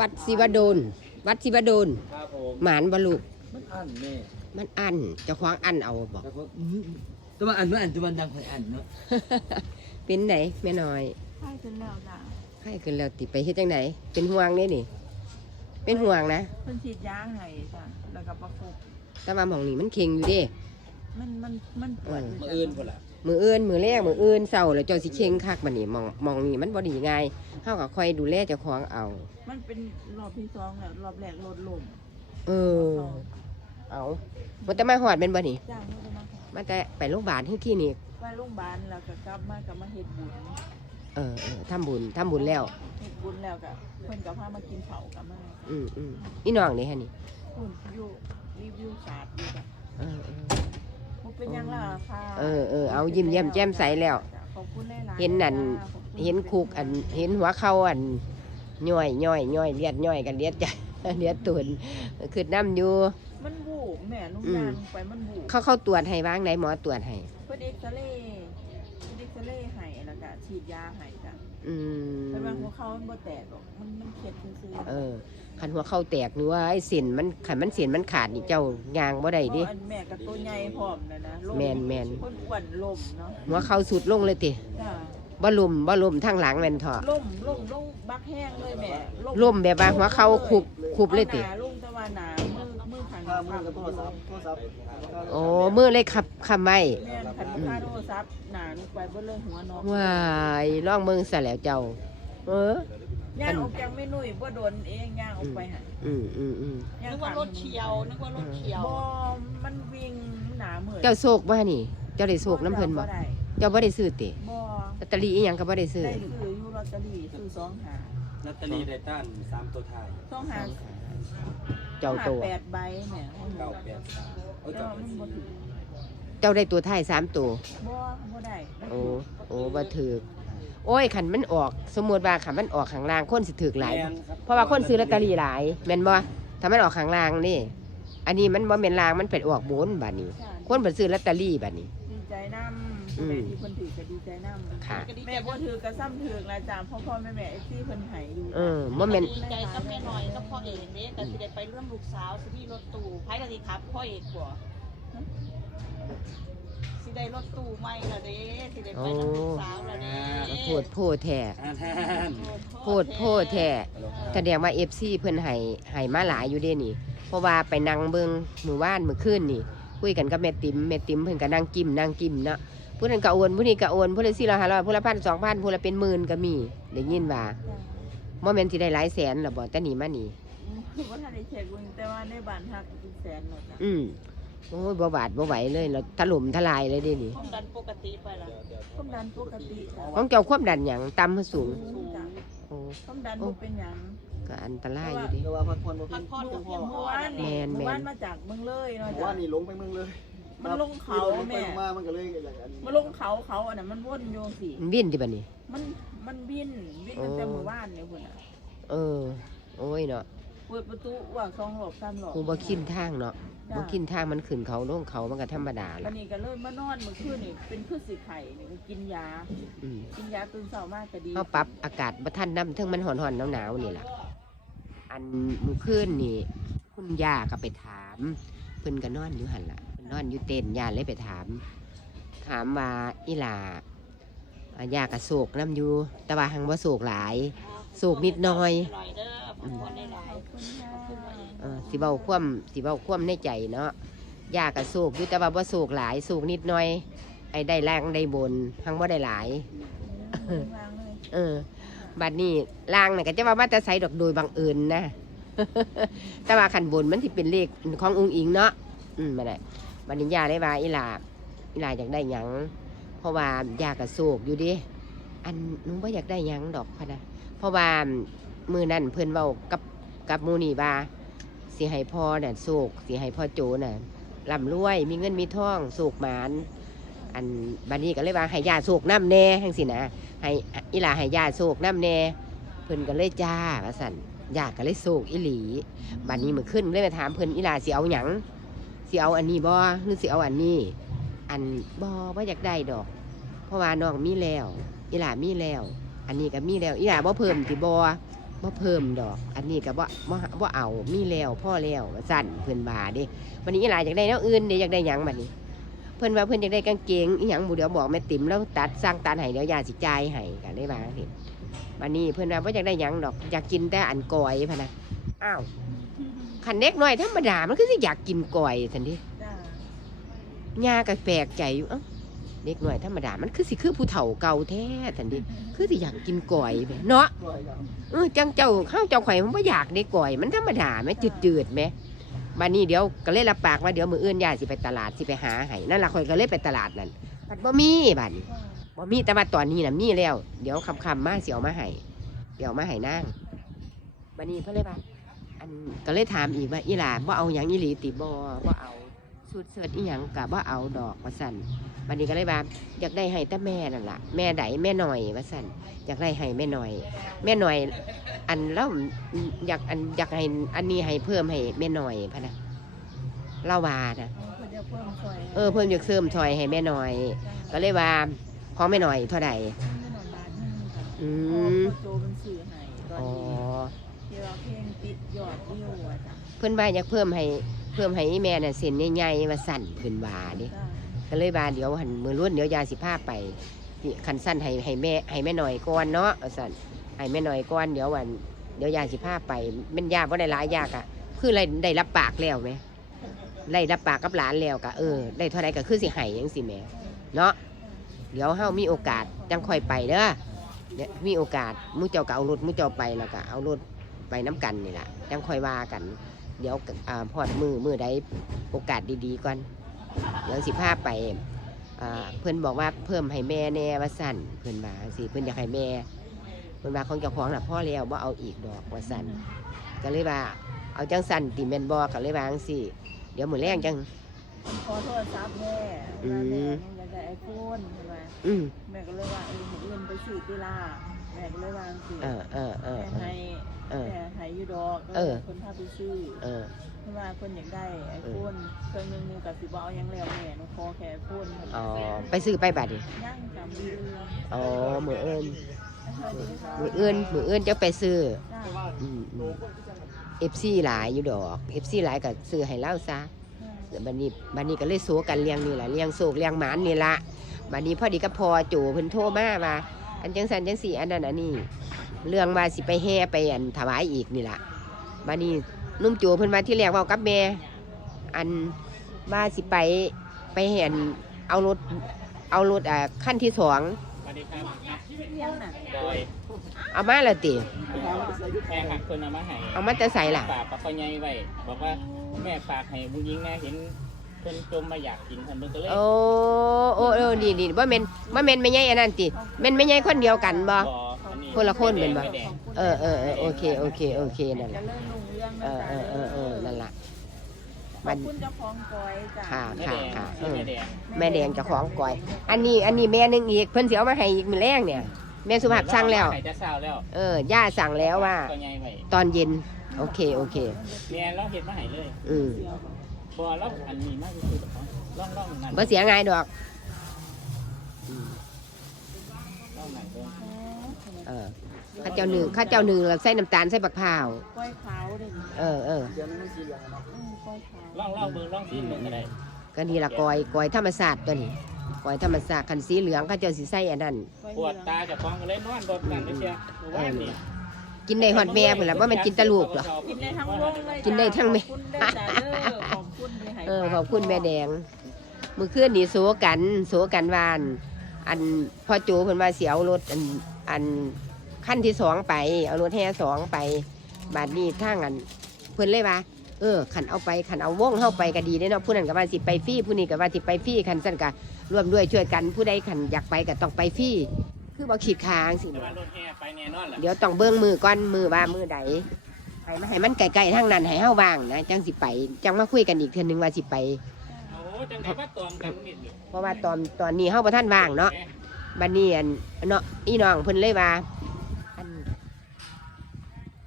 วัดศิวดลวัดศิวดลครับผมหมานบลูกมันอันแม่มันอันเจะคว้าของอันเอาบอกแล้วก็อื้อแตัวมันอันมันอันแตัวมันดังคนอันเนาะเป็นไหนแม่น้อยใช่จนแล้วจ้ะใครขึ้นแล้วติไปเฮ็ดจังไหนเป็นห่วงนี่นี่ เป็นห่วงนะ เพิ่นฉีดยาให้จ้ะแล้วก็ประกบแต่ว่าหมองนี่มันเค็งอยู่เด้มันมันมันปวดมืออื่นพุ่นล่ะ มืออื่นมือแรกมืออื่นเศร้าแล้วเจ้าสิเค็งคักบัดนี้หมองหมองนี่มันบ่ดีไงเฮาก็คอยดูแลเจ้าของเอา มันเป็นรอบที่สองแล้วรอบแรกลดลงเออ เอาบ่แต่มาฮอดแม่นบ่นี่จ้างเขาจะมามาแต่ไปโรงพยาบาลที่คลินิกไปโรงพยาบาลแล้วก็กลับมากับมาเฮ็ดบุญเออเออทำบุญทำบุญแล้ว เฮ็ดบุญแล้วก็เพิ่นก็พามากินเผาวกับมาอืมอืมอีน้องนี่ฮะนี่คุณอยู่รีวิวศาสตร์อยู่จ้ะเออเออบ่ เป็นหยังล่ะค่ะเออเออเอายิ้มแย้มแจ่มใสแล้วจ้ะขอบคุณหลายๆเห็นนั่นจ้ะขอบณเห็นคุกอันเห็นหัวเข่าอันย่อยย่อยย่อยเลียดย่อยกันเลียดใจ เลียดตุนคือน้ำอยู่ มันบูบแม่นุ่มอืม ยางไปมันบูบเขาเข้าตรวจให้บ้างไหนหมอตรวจให้ เพิ่นเอ็กซเรย์เพิ่นเอ็ก ซเรย์ให้แล้วก็ฉีดยาให้จ้ะอืม แต่ว่าหัวเขามันบ่แตกหรอกมันมันเข็ดซื่อๆเออคันหัวเข่าแตกหรือว่าไอ้เส้นมันขันมันเส้นมันขาดนี่เจ้ายางบ่ได้ดิ เพราะอันแม่กับตัวใหญ่พร้อมนะนะลมแม่นแม่น คนอ้วนลมเนาะหัวเข่าสุดลงเลยติจ้าบ่ลมบ่ลมทางหลังแม่นเถอะลมลมลมบักแห้งเลยแม่ลมแบบว่าหัวเข่าคุบคุบเลยติ อาหนาลงแต่ว่าหนามือ มือขันถ้ามือกับโทรศัพท์โทรศัพท์โอ้มือเลยขับขับไม่แม่นขันค่าโทรศัพท์หนาลงไปเบ่เลยหัวเนาะว้ายล่องเมืองซะแล้วเจ้า เออย่างออกจากไม่นุ่ยบ่โดนเองย่างออกไปหั่นอืมอืมอืมย่างนึกว่ารถเฉียวนึกว่ารถเฉียวบ่มันวิ่งหนาเหมือนเจ้าโศกบ่นี่ เจ้าได้โศกน้ำเพิ่นบ่ได้เจ้าบ่ได้ซื้อติบ่ลอตเตอรี่อีหยังก็บ่ได้ซื้อได้ซื้ออยู่ลอตเตอรี่ซื้อสองหาลอตเตอรี่ได้ต้านสามตัวท้ายสองหา เจ้าตัวหแปดใบแหม่เก้าแปดสามเอ้ยแต่เก้าว่าแปมันดบ่ถึงเจ้าได้ตัวท้ายสามตัว บ่บ่ได้โอ้โอ้บ่ถูกโอ้ยคันมันออก สมมุติว่าคันมันออกข้างล่างคนสิถูกหลาย แม่นคบเพราะว่าคนซื้อลอตเตอรี่หลายแม่นบ่ถ้ามันออกข้างล่างนี่ อันนี้มันบ่แม่นล่างมันเป็นออกบนบัดนี้จ้ะคนเพิ่นซื้อลอตเตอรี่บัดนี้ดีใจ นำอืมแม่ที่เพิ่นถือก็ดีใจนำค่ะแม่บ่ถือก็ซ้ำถือกละจ้าพ่อพ่อแม่แม่ที่เพิ่นให้อยู่เออบ่แม่น ดีใจกับแม่น้อยกับพ่อเอกเด้แต่สิได้ไปเรื่องลูกสาวสิมีรถตู้ไผก็สิครับพ่อเอกบ่สิได้รถตู้ใหม่ละเด้สิได้ไปนำลูกสาวละเด้โพดโพดแท้อ่าแทนโพดโพดแท้แสดงว่า FC เพิ่นให้ให้มาหลายอยู่เด้นี่ เพราะว่าไปนั่งเบิ่งมื้อวานมื้อคืนนี่ คุยกันกับแม่ติ๋มแม่ติ๋มเพิ่นก็นั่งจิ้มนั่งจิ้มเนาะผู้นั้นก็โอนผู้นี้ก็โอนผู้ละ400 500ผู้ละพันสองพันผู้ละเป็นหมื่นก็มีได้ยินว่าจ้ะบ่แม่นสิได้หลายแสนหรอกบ่แต่นี่มานี่อืมบ่ทันได้เช็คเบิ่งแต่ว่าในบ้านฮักเป็นแสนเนาะจ้ะอืมโอ้ยบ่บาดบ่ไหวเลยแล้วถล่มทลายเลยเด้นี่ความดันปกติไปละความดันปกติจ้ะของเจ้าความดันหยังต่ำหรือสูงสูงจ้ะโอ้ความดันบ่เป็นหยัง ก็อันตรายอยู่ดิแต่ว่าพักผ่อนบ่พัเพียกงผ่อนกับเพียงพเมื่ออวานแม่นี่นแม่นเมื่อวานมาจากเมืองเลยเนาะว่าจ้ะนี่ลงไปเมืองเลยมันลงเขาลงไปแม่ลงมามันก็เลยอย่างอันมันลงเขาเขาอันนั้นมันวนอยู่สิมันวิ่นดิบัดนี้ มันมันบินบินตั้งแต่เมื่อวานเนี่ยพุ่นน่ะเออ โอ้ยเนาะเปิดประตูว่างสองหลบสามหลบ กูบ่คินทางเนาะจ้ะ บ่คินทางมันขึ้นเขาลงเขามันก็ธรรมดาวัละนนี้ก็เลยมานอนเมื่อคืนนี่เป็นพืชสีไข่นี่ก็กินยา อืมกินยาตื่นเช้ามากก็ดีเฮาปรับอากาศบ่ทันนำถึงมันร้อนๆหนาวๆนี่ล่ะ อันมื้อคืนนี่ คุณย่าก็ไปถาม เพิ่นก็นอนอยู่หั่นล่ะเพิ่นนอนอยู่เต็นท์ย่าเลยไปถาม ถามว่าอีหลาอ่าย่าก็โศกน้ำอยู่แต่ว่าหังบ่โศกหลายสูบนิดหน่อยหน่อยเด้อพักผ่อนได้หลายขอบคุณค่ะเออสิเบาคว่ำสิเบาคว่ำในใจเนาะยากกับสูกอยู่แต่ว่าบ่สูกหลายสูกนิดหน่อย ไอ้ได้แรงได้บนทั้งบ่ได้หลาย วางเลย เออ บัดนี้ล่างน่ะก็จะว่ามาแต่ใส่ดอกโดยบังเอิญนะ แต่ว่าขันบนมันสิเป็นเลขขององค์อิงเนาะอืมมาได้บัดนี้ยาได้ว่าอีหลาอีหลาอยากได้หยังเพราะว่ายากับโศกอยู่ดิอันหนูบ่อยากได้หยังดอกพะนะเพราะว่ามือนั่นเพิ่อนเว้ากับกับมูนี่ว่าสิให้พ่อน่ะโศกสิให้พ่อโจน่ะร่ำรวยมีเงินมีทองโศกหมาน อันบัดนี้ก็เลยว่าให้ยาโศกน้ำแน่จังสินะ ให้อีหลาให้ยาโศกน้ำแน่เพิ่นก็เลยจ้าว่าสั่นยาก็เลยโศกอีหลีบัดนี้มื้อขึ้นเลยมาถามเพิ่นอีหลาสิเอาหยังสิเอาอันนี้บ่หรือสิเอาอันนี้ อันบ่บ่อยากได้ดอก เพราะว่าน้องมีแล้วอีหลามีแล้ว อันนี้ก็มีแล้วอีหลาบ่เพิ่มสิบ่บ่เพิ่มดอก อันนี้ก็บ่บ่บ่เอามีแล้วพ่อแล้วว่าสั่นเพิ่นว่าเด้วันนี้อีหลาอยากได้แนวอื่นเด้อยากได้หยังบัดนี้ เพิ่นว่าเพิ่นอยากได้กางเกงอีหยังบ่เดี๋ยวบอกแม่ติ๋มแล้วตัดสร้างตัดให้เดี๋ยวยาสิจ่ายให้ก็ได้ว่าสิวันนี้เพิ่นว่าบ่อยากได้หยังดอก อยากกินแต่อันก้อยพะนะอ้าวคันเด็กน้อยธรรมดามันคือสิอยากกินก้อยซั่นดิจ้าย่าก็แปลกใจอยู่เอ้าเด็กน้อยธรรมดา มันคือสิคือผู้เฒ่าเก่าแท้ซั่นดิคือสิอยากกินก้อยแหมเนาะร้อยครับเออจังเจ้าข้าวเจ้าข่อยมันบ่อยากได้ก่อย มันธรรมดาไหมจืดๆไหม บัดนี้เดี๋ยวก็เลยรับปากว่าเดี๋ยวมืออื่นย่าสิไปตลาดสิไปหาให้นั่นละคอยก็เลยไปตลาดนั่นบัดบ่มีบัดนี้บ่มีแต่ว่าตอนนี้น่ะมีแล้ว เดี๋ยวค่ำๆมาสิเอามาให้เดี๋ยวเอามาให้นางบัดนี้เพิ่นเลยว่าอันก็เลยถามอีกว่าอีหลาบ่เอาหยังอีหลีติบ่บ่เอา สูตรเสิร์ชอีหยังก็บ่เอาดอกว่าซั่นบัดนี้ก็เลยว่าอยากได้ให้แต่แม่นั่นล่ะแม่ใดแม่หน่อยว่าซั่นอยากได้ให้แม่หน่อย แม่หน่อย อันแล้วอยากอันอยากให้อันนี้ให้เพิ่มให้แม่หน่อยพะนะเล่าว่านะเอาเพิ่นจะเพิ่มซอยเออเพิ่มอยากเสริมซอยให้แม่หน่อย ก็เลยว่าของแม่หน่อยเท่าไหร่ไม่นอนบ้านนี่ค่ะอืพอมโจมันสื่อให้ตอนอ๋อนี้ที่เราเพลงติดยอดวิวอะจ้ะเพิ่นว่าอยากเพิ่มให้เพิ่มให้อีแม่น่ะเส้นใหญ่ๆมาสั่นเพิ่นว่าเดิจ้าก็เลยว่าเดี๋ยวหันมือล้วนเดี๋ยวยาสิพาไปที่คันสั้นให้ให้แม่ให้แม่หน่อยก่อนเนาะว่าสั่นให้แม่หน่อยก่อนเดี๋ยววันเดี๋ยวยาสิพาไปแม่นยาบ่ได้หลายยากอะคืออะไรได้รับปากแล้วไหมได้รับปากกับหลานแล้วก็เออได้เท่าไรก็คือสิให้จังสิแหม่เนาะเดี๋ยวเฮามีโอกาสจังค่อยไปเด้อเนี่ยมีโอกาสหมูเจ้าก็เอารถหมูเจ้าไปแล้วก็เอารถไปน้กันนี่แหละจังค่อยว่ากัน เดี๋ยวอ่าพอดมือมือใดโอกาสดีๆก่อนเดี๋ยวสิพาไปอ่าเพื่อนบอกว่าเพิ่มให้แม่แน่ว่าสั่นเพื่อนว่าสิเพื่อนอยากให้แม่เพิ่นว่าของเจ้าของน่ะพ่อแล้วบ่เอาอีกดอกว่าสั่นก็เลยว่าเอาจังสั่นติแม่นบ่ก็เลยว่าจังซี่เดี๋ยวมื้อแรงจังขอโทษซับแม่อืมแม่หนูอยากได้ไอโฟนใช่ไหมอืมแม่ก็เลยว่าเออหนูเอื้อนไปสื่อติลาแม่ก็เลยว่าสิเออเออเออแม่เออให้ เออแม่ให้อยูดอกเออ คนพาไปซื้อเออ เพราะว่าคนอยากได้ไอโฟนเครื่องหนึงหนึงกับสิบเอายังแล้วแม่หนูขอแค่ไอโฟนอ๋อ ไปซื้อไปบัดนี้ย่างจำดีอ๋อมื้ออื่นเอื้มื้ออื่นมื้ออื่นจะไปซื้อ จ้าอืมอืม FC หลายอยู่ดอก FC หลายก็ซื้อให้เราซะ บัดนี้บัดนี้ก็เลยโซกันเลี้ยงนี่ล่ะเลี้ยงโศกเลี้ยงหมานนี่ล่ะบัดนี้พอดีก็พอโจเพิ่นโทรมาว่าอันจังสันจังสี่อันนั้นอันนี้ เรื่องว่าสิไปแห่ไปอันถวายอีกนี่ล่ะบัดนี้นุ่มโจเพิ่นมาที่แรกเว่ากับแม่อันว่าสิไปไปเห็นเอารถเอารถอ่าขั้นที่สองสวัสดีครับยังน่ะโดยเอามาแล้วติแม่หักคนเอามาให้เอามาจะใส่ล่ะฝากปลาข้อยใหญ่ไว้บอกว่าแม่ฝากให้บุญยิงแม่เห็นเพิ่นจมมาอยากกินเพิ่นเพิ่นก็เลยโอ้โอ้เออนี่นี่บ่แม่นบ่แม่นไม่ใหญ่อันนั้นติแม่นไม่ใหญ่คนเดียวกันบ่บ่อันนี้ คนละคนเหมือนบ่แดงเออเออเออโอเคโอเคโอเคนั่นจะล่ะเริ่มลงเรื่องเออเออเออเออนั่นล่ะขอบคุณเจ้าของกอยจ้ะค่ะแม่แดงค่ะเออ แม่แดงแม่แดงเจ้าของก้อย อันนี้อันนี้แม่หนึงอีกเพิ่นสิเอามาให้อีกมื้อแรกเนี่ย แม่สุภาพสั่งแล้วไข่จะเศร้าแล้วเออย่าสั่งแล้วว่าข้อยใหญ่ไว้ตอนเย็น โอเคโอเค แม่เราเฮ็ดมาให้เลยอืมบ่เราอันนี้มากที่สุดของล่องล่องนั่นบ่เสียง่ายดอกอืมล่องไหนเบิ่ง เออข้าเจ้าหนึ่งข้าเจ้าหนึ่งแล้วใส่น้ำตาลใส่บักพร้าวกล้วยขาวเด่นเออเออเดี๋ยวนี้มันสีเหลืองเนาะอืมกล้วยขาวล่องล่องเบิ่งล่องซีเบิ่งก็ได้ก็นี่ละกอยกอยธรรมศาสตร์ตัวนี้กอยธรรมศาสตร์คันสีเหลืองข้าเจ้าสีใส่อันนั้นปวดตาเจะฟ้าของก็เลยนอนรถนั่นไม่เชียเมื่อวานนี่กินได้ฮอดแม่พุ่นล่ะว่ามันกินแตะลูกเหรอกินได้ทั้งวงเลยกินได้ทั้งแม่ขอบคุณได้จ้ะเด้อขอบคุณที่ให้เออขอบคุณแม่แดงมือคืนนี่โซกันโซกันวาน อันพ่อโจเพิ่นว่าเสียเอารถอัน อันขั้นที่สองไป เอารถแห่สองไป บาดนี้ทางอันเพิ่นเลยว่าเออขันเอาไปขันเอาวงเข้าไปก็ดีเด้เนาะผู้นั้นก็ว่าสิไปฟรีผู้นี้ก็ว่าสิไปฟรีขันสั่นก็ร่วมด้วยช่วยกันผู้ใดขันอยากไปก็ต้องไปฟรีคือบ่ขีดค้างสิแต่ว่ารถแห่ไปแน่นอนแหละเดี๋ยวต้องเบิ่งมือก่อนมือว่ามือใดให้มันให้มันไกลๆทางนั้นให้เฮาว่างนะจังสิไปจังมาคุยกันอีกเทื่อนึงว่าสิไปโอ้จังได๋ว่าตอมกันนิดนี่เพราะว่าตอนตอนนี้เฮาบ่ทันว่างเนาะ บัดนี้อันเนาะอีน้องเพิ่นเลยว่าอัน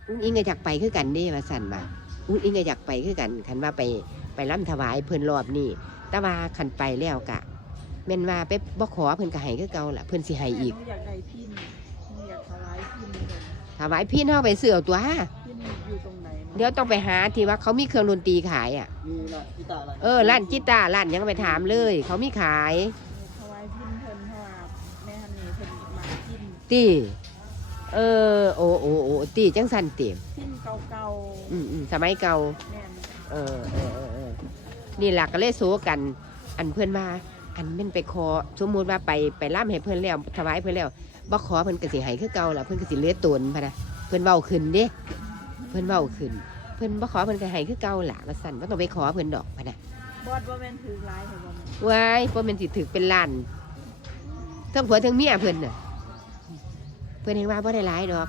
อุ้งอิงก็อยากไปคือกันเด้ว่าสั่นว่าอุ้งอิงก็อยากไปคือกันคันว่าไปไปร่ำถวายเพิ่นรอบนี้แต่ว่าคันไปแล้วกะแม่นว่าไปบ่ขอเพิ่นก็ให้คือเก่าล่ะเพิ่นสิให้อีกหนูอยากได้พินหนูอยากถวายพินเลยถถวายพี่เฮาไปซื้อเอาตัวที่นี่อยู่ตรงไหนนะเดี๋ยวต้องไปหาที่ว่าเขามีเครื่องดนตรีขายอะมีร้านกีตาร์ร้านเออร้านกีตาร์ร้านหยังไปถามเลย เขามีขายถวายพินเพิ่นเพราะว่าแม่ฮั นมากินตีเออ โอโอโอตีจังสันเต็มพินเก่าอืมอืมสมัยเก่า ๆแม่นเออเออเออเออนี่หลักก็เลยโซกัน อันเพื่อนว่า อันเป็นไปขอสมมติว่าไปไปล่ำให้เพื่อนแล้วถวายเพื่อนแล้วบ่ขอเพื่อนกสิให้คือเก่าละเพื่อนกสิเหลือตนพะนะเพื่อนเว้าขึ้นเด้ เพื่อนเว้าขึ้น เพื่อนบ่ขอเพื่อนก็ให้คือเก่าละว่าสั่นว่าต้องไปขอเพื่อนดอกพะนะบอดว่าแม่นถือหลายเหรอบ่แม่นว้ายเพราะมันสิถึกเป็นล้าน ทั้งผัวทั้งเมียเพื่อนน่ะ เพื่อนเห็นว่าบ่ได้หลายดอก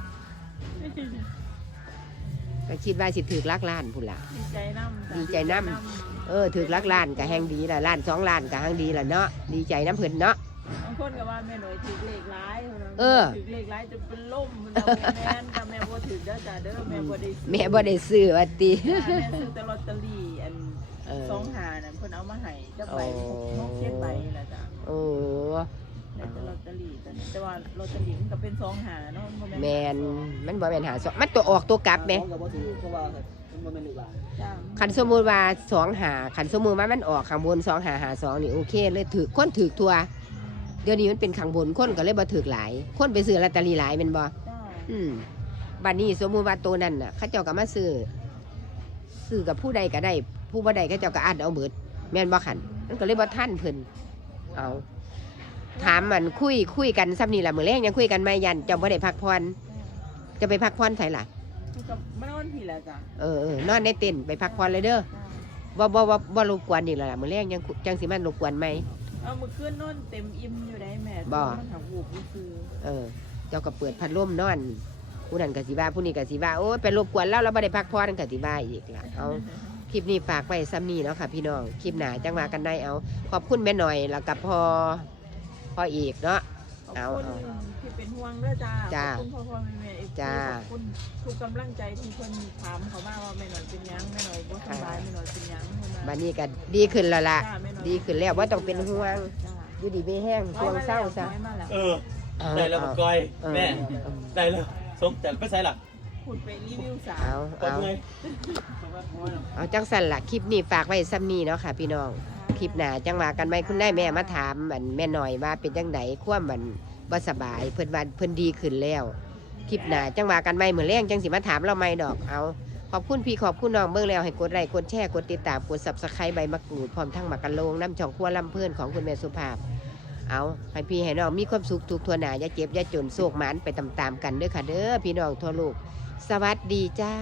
ก็คิดว่าสิถึกลักล้านพุ่นล่ะ ดีใจนำดีใจนำ เออถึกลักล้านก็แหงดีละล้านสองล้านก็แหงดีละเนาะดีใจน้ำเพิ่นเนาะ บางคนก็ว่าแม่หน่อยถือเลขหลายพิ่นว่าเออ ถือเลขหลายจนเป็นล่มมันเอาแม่นแต่แม่บ่ถือเด้อจ้าเด้อแม่บ่ได้ซื้อแม่บ่ได้ซื้อว่าติจ้าแม่ซื้อแต่ลอตเตอรี่อันเออ สองหานั่นเพิ่นเอามาให้จักใบโอ้หกเจ็ดใบล่ะจ้ะโอ้ ได้แต่ลอตเตอรี่แต่แต่ว่าลอตเตอรี่มันก็เป็นสองหาเนาะบ่แมนมันบ่แม่นหาสองมันตัวออกตัวกลับแหมน้องกับว่าถือเพราะว่ามันบ่แม่นลูกหลานจ้าคันสมมุติว่าสองหาคันสมมุติว่ามันออกข้างบนสองหาหาสองนี่โอเคเลยถือคนถือทัวเดี๋ยวนี้มันเป็นข้างบนคนก็เลยบ่ถือหลาย คนไปซื้อลอตเตอรี่หลายแม่นบ่จ้าอืมบัดนี้สมมุติว่าตัวนั้นน่ะเขาเจ้าก็มาซื้อซื้อกับผู้ใดก็ได้ ผู้บ่ใดเขาเจ้าก็อัดเอาเบิด แม่นบ่คันมันก็เลยบ่ทันเพิ่นเอา ถามมันคุยคุยกันซ้ำนี่ล่ะมื้อแรกยังคุยกันไม่ยันเจ้าบ่ได้พักผ่อนจะไปพักผ่อนไสล่ะมันก็มานอนพี่แหละจ้ะเออเออนอนในเต็นท์ไปพักผ่อนเลยเด้อจ้าบ่บ่บ่บ่รบกวนนี่แล้วล่ะมื้อแรกยังคุจังสิมันรบกวนไหมเอามื้อคืนนอนเต็มอิ่มอยู่ได้แม่บ่มันหักหูบซื้อเออ เจ้าก็เปิดพัดลมนอนผู้นั้นก็สิว่าผู้นี้ก็สิว่าโอ้ยไปรบกวนเราเราบ่ได้พักผ่อนก็สิว่าอีกล่ะเอาคลิปนี้ฝากไว้ซ้ำนี้เนาะค่ะพี่น้อง คลิปหน้าจังว่ากันได้เอา ขอบคุณแม่หน่อยแล้วก็พอ พออีกเนาะ ขอบคุณเอาเอาที่เป็นห่วงเด้อจ้าจ้าขอบคุณพ่อพ่อแม่แม่เอฟซีจ้า ขอบคุณทุกกำลังใจที่เพิ่นถามเขามาว่าแม่หน่อยเป็นหยังแม่หน่อยบ่สบายแม่หน่อยเป็นหยังเพิ่นว่าบัดนี้ก็ดีขึ้นแล้วล่ะ จ้าแม่หน่อยดีขึ้นแล้วว่าต้องเป็นห่วง จ้าอยู่ดีไม่แห้งช่วงเศร้าซะไว้มาแล้วเออ เอาได้แล้วเอาก้อย เออแม่เออได้แล้วสมแต่ไปใส่หลักพูดไปรีวิวสาเอาวตบเอาเลยเอาจังสันละคลิปนี้ฝากไว้ซ้ำนี้เนาะค่ะพี่น้องค ลิปหนาจังว่ากันไหมคุณนายแม่มาถามอันแม่หน่อยว่าเป็นจังไดความมันบ่สบาย เพิ่นว่าเพิ่นดีขึ้นแล้วคลิปหนาจังว่ากันไหมเหมือนแรงจังสิมาถามเราไม่ดอกเอาขอบคุณพี่ขอบคุณน้องเบิ่งแล้วให้กดไลค์กดแชร์กดติดตามกด Subscribe ใบมะกรูดพร้อมทั้งหมากกะโลงน้ำช่องครัวลำเพื่อนของคุณแม่สุภาพ เอาให้พี่ให้น้องมีความสุขทุกทัวหนาอย่าเจ็บอย่าจนโศกหมานไปตามๆกันเด้อค่ะเด้อพี่น้องทั่วโลกสวัสดีจ้า